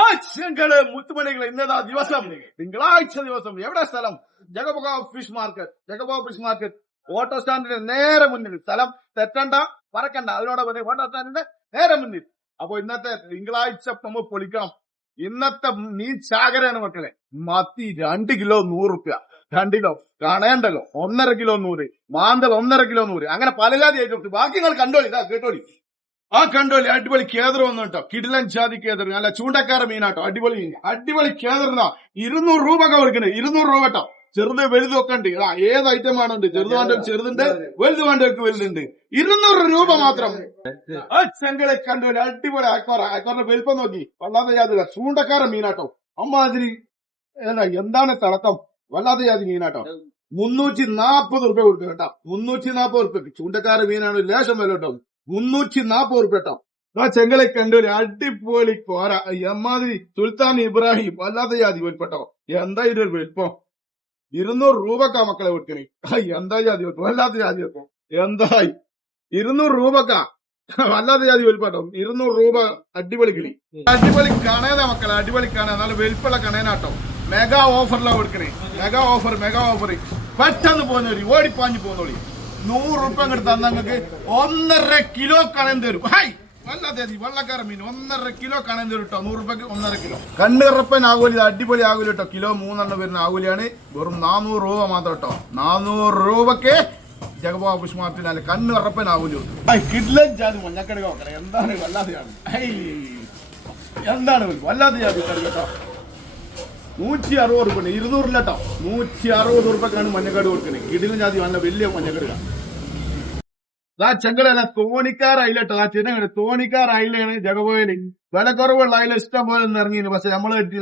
ആശങ്കൾ മുത്തുമണികളെ ഇന്നതാ ദിവസം. തിങ്കളാഴ്ച ദിവസം. എവിടെ സ്ഥലം? Jagaboga fish market. Jagaboga fish market. Auto സ്റ്റാൻഡിന്റെ നേരെ മുന്നിൽ. സ്ഥലം തെറ്റണ്ട പറക്കണ്ട. അതിനോട് പറഞ്ഞ ഓട്ടോ സ്റ്റാൻഡിന്റെ നേരെ മുന്നിൽ. അപ്പൊ ഇന്നത്തെ തിങ്കളാഴ്ച നമ്മൾ പൊളിക്കണം. ഇന്നത്തെ മീൻ ചാകരയാണ് മക്കളെ. മത്തി രണ്ട് കിലോ നൂറ് റുപ്യ. രണ്ട് കിലോ കാണേണ്ടല്ലോ. ഒന്നര കിലോ നൂറ്. മാന്തൽ ഒന്നര കിലോ നൂറ്. അങ്ങനെ പല ജാതി ആയിട്ട് ബാക്കി നിങ്ങൾ കണ്ടോളി. ഇതാ കേട്ടോളി. ആ കണ്ടോ അടിപൊളി കേദർ വന്നു കേട്ടോ. കിടിലൻ ജാതി കേദർ. അല്ല ചൂണ്ടക്കാര മീനാട്ടോ. അടിപൊളി മീൻ. അടിപൊളി കേദറിനാ ഇരുന്നൂറ് രൂപ ഒക്കെ കൊടുക്കണേ. ഇരുന്നൂറ് രൂപ കേട്ടോ. ചെറുത് വലുതൊക്കെ ഉണ്ട്. ഏത് ഐറ്റം ആണുണ്ട് ചെറുത് വേണ്ടവർക്ക് ചെറുതുണ്ട് വലുത് വേണ്ടവർക്ക് വലുതുണ്ട്. ഇരുന്നൂറ് രൂപ മാത്രം. ആ ചെങ്കളെ കണ്ടോ അടിപൊളി ആക്കോറ ആക്കോറിന്റെ വലിപ്പം നോക്കി. വല്ലാതെ ജാതി ചൂണ്ടക്കാര മീനാട്ടോ. അമ്മാതിരി എന്താണ് തിളക്കം? വല്ലാതെ ജാതി മീനാട്ടോ. മുന്നൂറ്റി നാപ്പത് റുപ്യ കൊടുക്കും കേട്ടോ. മുന്നൂറ്റി നാപ്പത് റുപ്യ ചൂണ്ടക്കാര മീനാണ്. ലേശം വില കേട്ടോ. മുന്നൂറ്റി നാപ്പത് റുപ്യ കേട്ടോ. ആ ചെങ്കളെ കണ്ടോലി അടിപൊളി കോര. എമ്മാതിരി സുൽത്താൻ ഇബ്രാഹിം വല്ലാത്ത ജാതി വലിപ്പട്ടോ എന്താ ഇതിന്റെ വലിപ്പം ഇരുന്നൂറ് രൂപക്കാ മക്കളെ കൊടുക്കണേ എന്താ ജാതി വലിപ്പം വല്ലാത്ത ജാതി വലിപ്പം എന്തായി? ഇരുന്നൂറ് രൂപക്കാ? വല്ലാത്ത ജാതി വലിപ്പട്ടോ ഇരുന്നൂറ് രൂപ അടിപൊളി കിളി അടിപൊളി കണേന മക്കളെ അടിപൊളി കണേ. നല്ല വലിപ്പുള്ള കണേനാട്ടോ മെഗാ ഓഫറിലാ കൊടുക്കണേ. മെഗാ ഓഫർ മെഗാ ഓഫർ പെട്ടെന്ന് ഓടി ഓടിപ്പാഞ്ഞു പോകുന്നോളി നൂറ് റുപ്യ അങ്ങോട്ട് തന്ന നിങ്ങൾക്ക് ഒന്നര കിലോ കണൻ തരും. ഹൈ! വല്ലാതെ വള്ളക്കാരൻ മീൻ. ഒന്നര കിലോ കണൻ തരും കേട്ടോ നൂറ് റുപ്യക്ക് ഒന്നര കിലോ. കണ്ണുറപ്പൻ ആകൂലി അടിപൊളി ആകൂലി കേട്ടോ കിലോ മൂന്നെണ്ണം വരുന്ന ആകൂലിയാണ്. വെറും നാനൂറ് രൂപ മാത്രം കേട്ടോ നാനൂറ് രൂപക്ക് ജഗബാ പുഷ്മാത്തിൽ അല്ല കണ്ണുറപ്പൻ ആകൂലി കിഡ്ലൻ ജാതി മഞ്ഞക്കടുക മക്കളെ എന്താണ് വല്ലാതെയാണ്? എന്താണ് വല്ലാതെ ജാതി കേട്ടോ നൂറ്റി അറുപത് റുപ്യ ഇരുന്നൂറില്ല കേട്ടോ നൂറ്റി അറുപത് റുപ്യക്കാണ് മഞ്ഞക്കാട് കൊടുക്കുന്നത് കിടിലും ജാതി നല്ല വലിയ മഞ്ഞക്കാട് ആ ചെങ്കടല്ല തോണിക്കാർ അയിലട്ടോ. ആ ചിന്ന തോണിക്കാർ അയിലാണ് ജഗപോയിൽ. വില കുറവുള്ള അയില ഇഷ്ടം പോലെ ഇറങ്ങിയിരുന്നു പക്ഷെ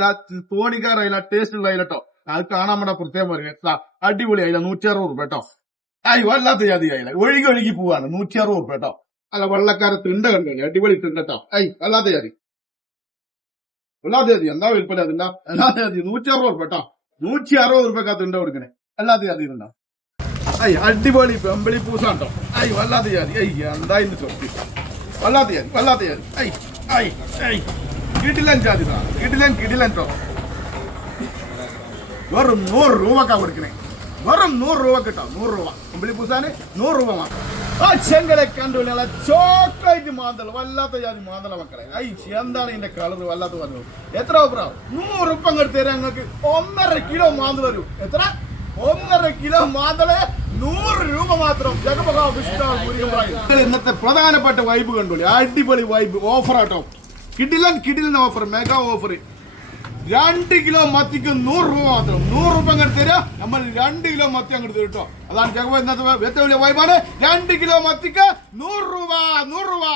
ആ തോണിക്കാർ അയില ടേസ്റ്റ് ഉള്ള അയിലട്ടോ അത് കാണാൻ വേണ്ട പ്രത്യേകം പറയുക അടിപൊളി അയില നൂറ്റി അറുപത് റുപ്യ കേട്ടോ ആയി വല്ലാത്ത ജാതി അയില. ഒഴുകി ഒഴുകി പോവാണ്. നൂറ്റി അറുപത് റുപ്യ കേട്ടോ അല്ല വെള്ളക്കാരത്ത് തിണ്ട കണ്ടു? അടിപൊളി ഉണ്ട് കേട്ടോ ഐ വല്ലാത്ത ജാതി. വല്ലാത്ത തീയതി എന്താ വിൽപ്പന അതിന്റെ എല്ലാ തീയതി നൂറ്റി അറുപത് റുപ്യ കേട്ടോ. നൂറ്റി അറുപത് റുപ്യക്കാ തിണ്ട കൊടുക്കണേ? എല്ലാ തീയതി ഉണ്ടോ? അയ്യ അടിപൊളി പെമ്പളി പൂസാണ്ടോ അയ്യ വല്ലാത്ത ജാതി അയ്യ എന്താ ഇന്ന് ചോദ്യം വല്ലാത്ത ജാതി വല്ലാത്ത ജാതി ഐ ഐ ഐ. കിടിലൻ ജാതി കിടിലൻ കിടിലൻ ട്ടോ വെറും നൂറ് രൂപക്കാ കൊടുക്കണേ. വെറും നൂറ് രൂപ കിട്ടും നൂറ് രൂപ. കമ്പിളി പൂസാന് നൂറ് രൂപ മാത്രം ആ ചെങ്കലെ കണ്ടു നല്ല ചോക്ലേറ്റ് മാന്തൽ വല്ലാത്ത ജാതി മാന്തള മക്കളെ. ഐ എന്താണ് ഇതിന്റെ കളർ വല്ലാത്ത പറഞ്ഞു എത്ര പ്രാവ് നൂറ് ഉപ്പം അങ്ങോട്ട് തരാം ഞങ്ങൾക്ക് ഒന്നര കിലോ മാന്തൽ വരും എത്ര? ഒന്നര കിലോ മാന്തല നൂറ് രൂപ മാത്രം. ഇന്നത്തെ പ്രധാനപ്പെട്ട വൈബ് കണ്ടു അടിപൊളി വൈബ് ഓഫർ ആട്ടോ. കിടിലൻ കിടിലൻ ഓഫർ മെഗാ ഓഫർ രണ്ട് കിലോ മത്തിക്ക് നൂറ് രൂപ മാത്രം. നൂറ് രൂപ അങ്ങോട്ട് തരാം. നമ്മൾ രണ്ട് കിലോ മത്തി അങ്ങോട്ട് തരും കേട്ടോ അതാണ് ജഗവ ഇന്നത്തെ ഏറ്റവും വലിയ വൈബാണ്. രണ്ട് കിലോ മത്തിക്ക് നൂറ് രൂപ നൂറ് രൂപ.